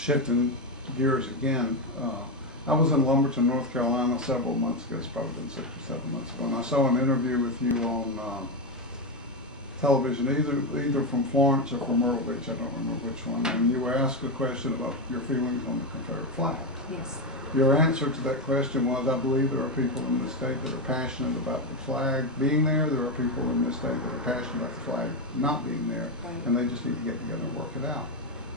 shifting gears again, I was in Lumberton, North Carolina several months ago. It's probably been 6 or 7 months ago, and I saw an interview with you on television, either from Florence or from Myrtle Beach. I don't remember which one. And you were asked a question about your feelings on the Confederate flag. Yes. Your answer to that question was, I believe there are people in this state that are passionate about the flag being there. There are people in this state that are passionate about the flag not being there, right. And they just need to get together and work it out.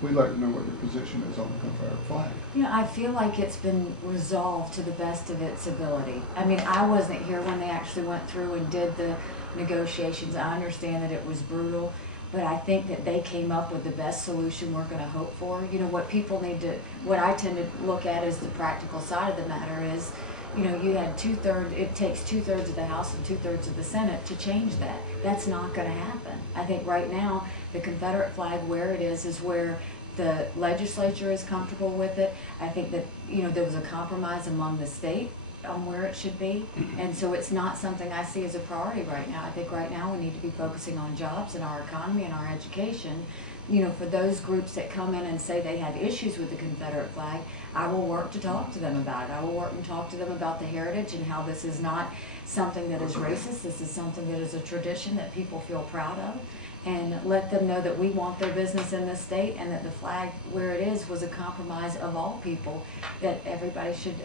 We'd like to know what your position is on the Confederate flag. You know, I feel like it's been resolved to the best of its ability. I mean, I wasn't here when they actually went through and did the negotiations. I understand that it was brutal, but I think that they came up with the best solution we're going to hope for. You know, what people need to, what I tend to look at as the practical side of the matter is, you know, you had it takes 2/3 of the House and 2/3 of the Senate to change that. That's not going to happen. I think right now, the Confederate flag where it is where the legislature is comfortable with it. I think that, you know, there was a compromise among the state on where it should be, and so it's not something I see as a priority right now. I think right now we need to be focusing on jobs and our economy and our education. You know, for those groups that come in and say they have issues with the Confederate flag, I will work to talk to them about it. I will work and talk to them about the heritage and how this is not something that is racist. This is something that is a tradition that people feel proud of, and let them know that we want their business in this state, and that the flag where it is was a compromise of all people that everybody should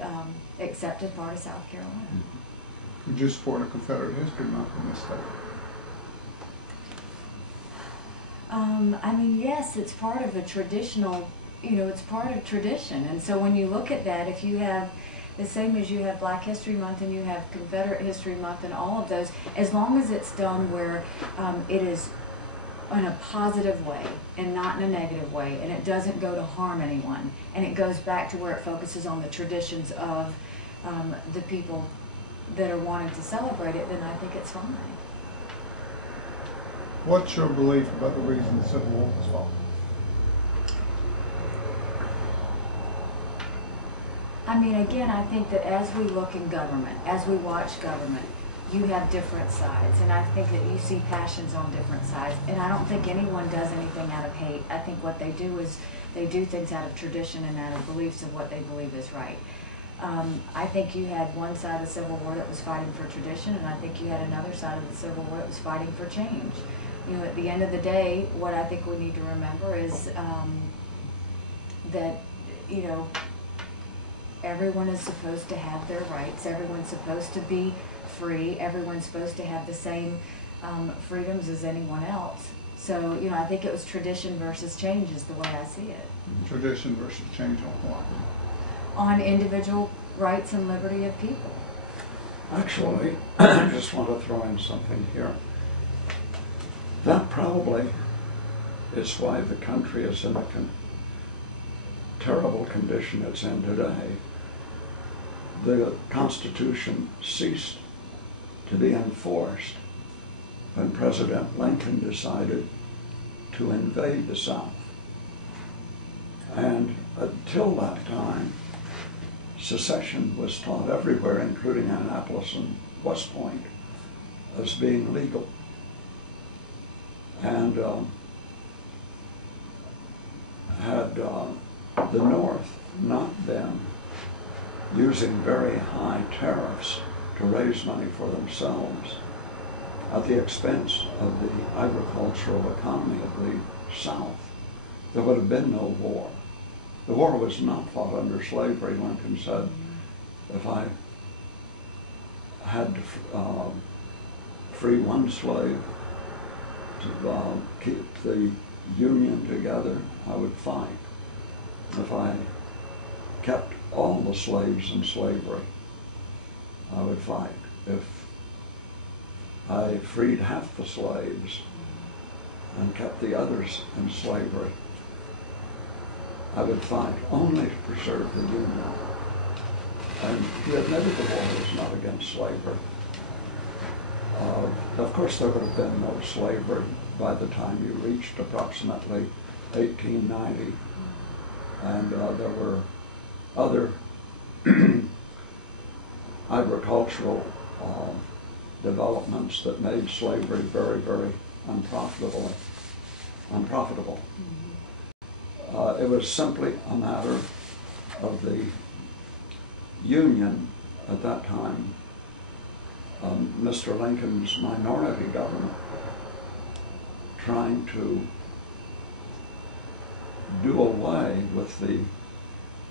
accept as part of South Carolina. Would you support a Confederate History Month in this state? I mean, yes, it's part of a traditional, you know, it's part of tradition. And so when you look at that, if you have the same as you have Black History Month and you have Confederate History Month and all of those, as long as it's done where it is in a positive way and not in a negative way, and it doesn't go to harm anyone, and it goes back to where it focuses on the traditions of the people that are wanting to celebrate it, then I think it's fine. What's your belief about the reason the Civil War was fought? I mean, again, I think that as we look in government, as we watch government, you have different sides, and I think that you see passions on different sides, and I don't think anyone does anything out of hate. I think what they do is they do things out of tradition and out of beliefs of what they believe is right. I think you had one side of the Civil War that was fighting for tradition, and I think you had another side of the Civil War that was fighting for change. You know, at the end of the day, what I think we need to remember is that, you know, everyone is supposed to have their rights. Everyone's supposed to be free. Everyone's supposed to have the same freedoms as anyone else. So, you know, I think it was tradition versus change is the way I see it. Tradition versus change on what? On individual rights and liberty of people. Actually, I just want to throw in something here. That probably is why the country is in the terrible condition it's in today. The Constitution ceased to be enforced when President Lincoln decided to invade the South. And until that time, secession was taught everywhere, including Annapolis and West Point, as being legal. And had the North not been using very high tariffs to raise money for themselves at the expense of the agricultural economy of the South, there would have been no war. The war was not fought under slavery. Lincoln said, if I had to free one slave to keep the Union together, I would fight. If I kept all the slaves in slavery, I would fight. If I freed half the slaves and kept the others in slavery, I would fight only to preserve the Union. And he admitted the war was not against slavery. Of course, there would have been no slavery by the time you reached approximately 1890. And there were other agricultural developments that made slavery very, very unprofitable. It It was simply a matter of the Union at that time, Mr. Lincoln's minority government, trying to do away with the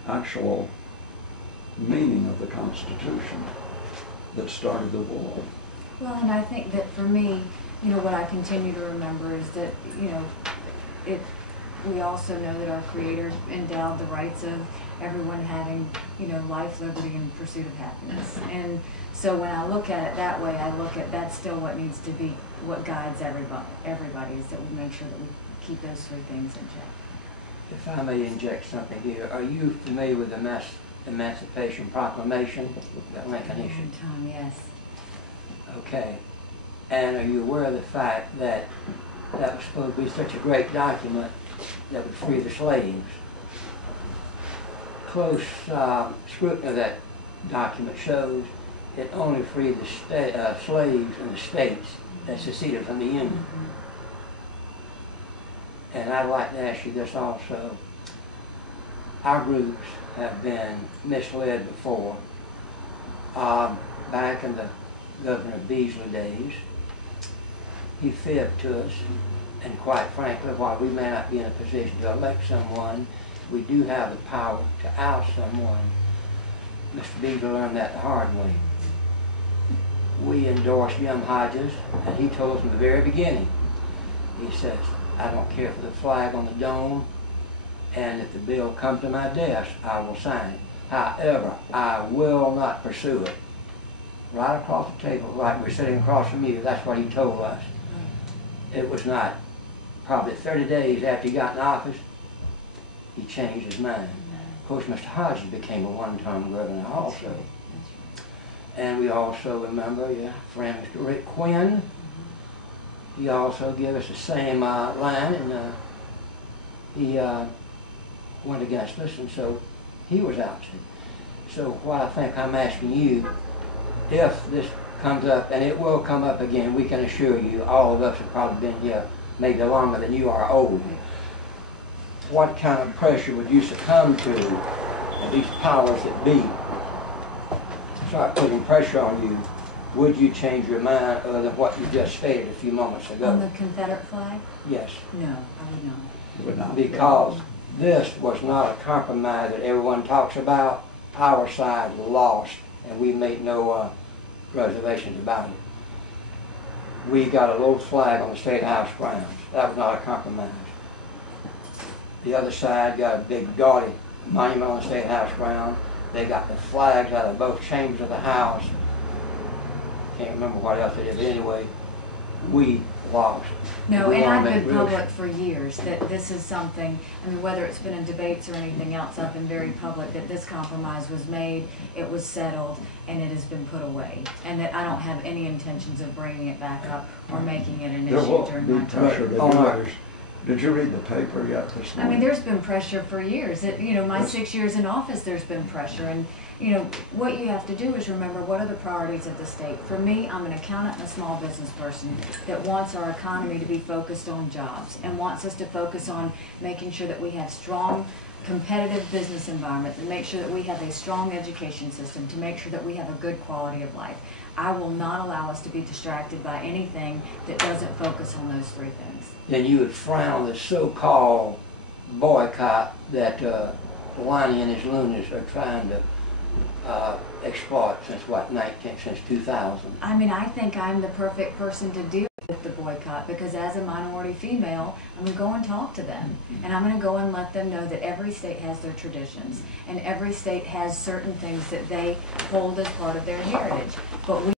actual meaning of the Constitution that started the war. Well, and I think that for me, you know, what I continue to remember is that, you know, we also know that our Creator endowed the rights of everyone having, you know, life, liberty, and pursuit of happiness. And so when I look at it that way, I look at that's still what needs to be, what guides everybody is that we make sure that we keep those three things in check. If I may inject something here, are you familiar with the Emancipation Proclamation that Lincoln issued? Tom, yes. Okay. And are you aware of the fact that that was supposed to be such a great document that would free the slaves? Close scrutiny of that document shows it only freed the slaves in the states that seceded from the Union. And I'd like to ask you this also. Our groups have been misled before. Back in the Governor Beasley days, he fibbed to us, and quite frankly, while we may not be in a position to elect someone, we do have the power to oust someone. Mr. Beasley learned that the hard way. We endorsed Jim Hodges, and he told us from the very beginning, he says, I don't care for the flag on the dome, and if the bill comes to my desk, I will sign it. However, I will not pursue it. Right across the table, like we're sitting across from you, that's what he told us. It was not probably 30 days after he got in office, he changed his mind. Of course, Mr. Hodges became a one-term governor also. And we also remember your friend Mr. Rick Quinn. He also gave us the same line, and he went against us, and so he was ousted. So what I think I'm asking you, if this comes up, and it will come up again, we can assure you, all of us have probably been here maybe longer than you are old. What kind of pressure would you succumb to, and these powers that be start putting pressure on you? Would you change your mind other than what you just stated a few moments ago? On the Confederate flag? Yes. No, I would not. You would not. Because this was not a compromise that everyone talks about. Our side lost, and we made no reservations about it. We got a little flag on the State House grounds. That was not a compromise. The other side got a big gaudy monument on the State House ground. They got the flags out of both chambers of the House. Can't remember what else they did, but anyway, we lost. No, We and wanna I've make been real public for years that this is something, I mean, whether it's been in debates or anything else, I've been very public that this compromise was made, it was settled, and it has been put away. And that I don't have any intentions of bringing it back up or making it an There issue will during be my pressure term. to do it. Did you read the paper yet this I morning? mean, there's been pressure for years. You know, my Yes. 6 years in office, there's been pressure. And, you know, what you have to do is remember what are the priorities of the state. For me, I'm an accountant and a small business person that wants our economy to be focused on jobs and wants us to focus on making sure that we have strong, competitive business environment, to make sure that we have a strong education system, to make sure that we have a good quality of life. I will not allow us to be distracted by anything that doesn't focus on those three things. Then you would frown the so-called boycott that Lonnie and his loonies are trying to exploit since 2000. I mean, I think I'm the perfect person to deal with the boycott because as a minority female, I'm going to go and talk to them. And I'm going to go and let them know that every state has their traditions and every state has certain things that they hold as part of their heritage. But we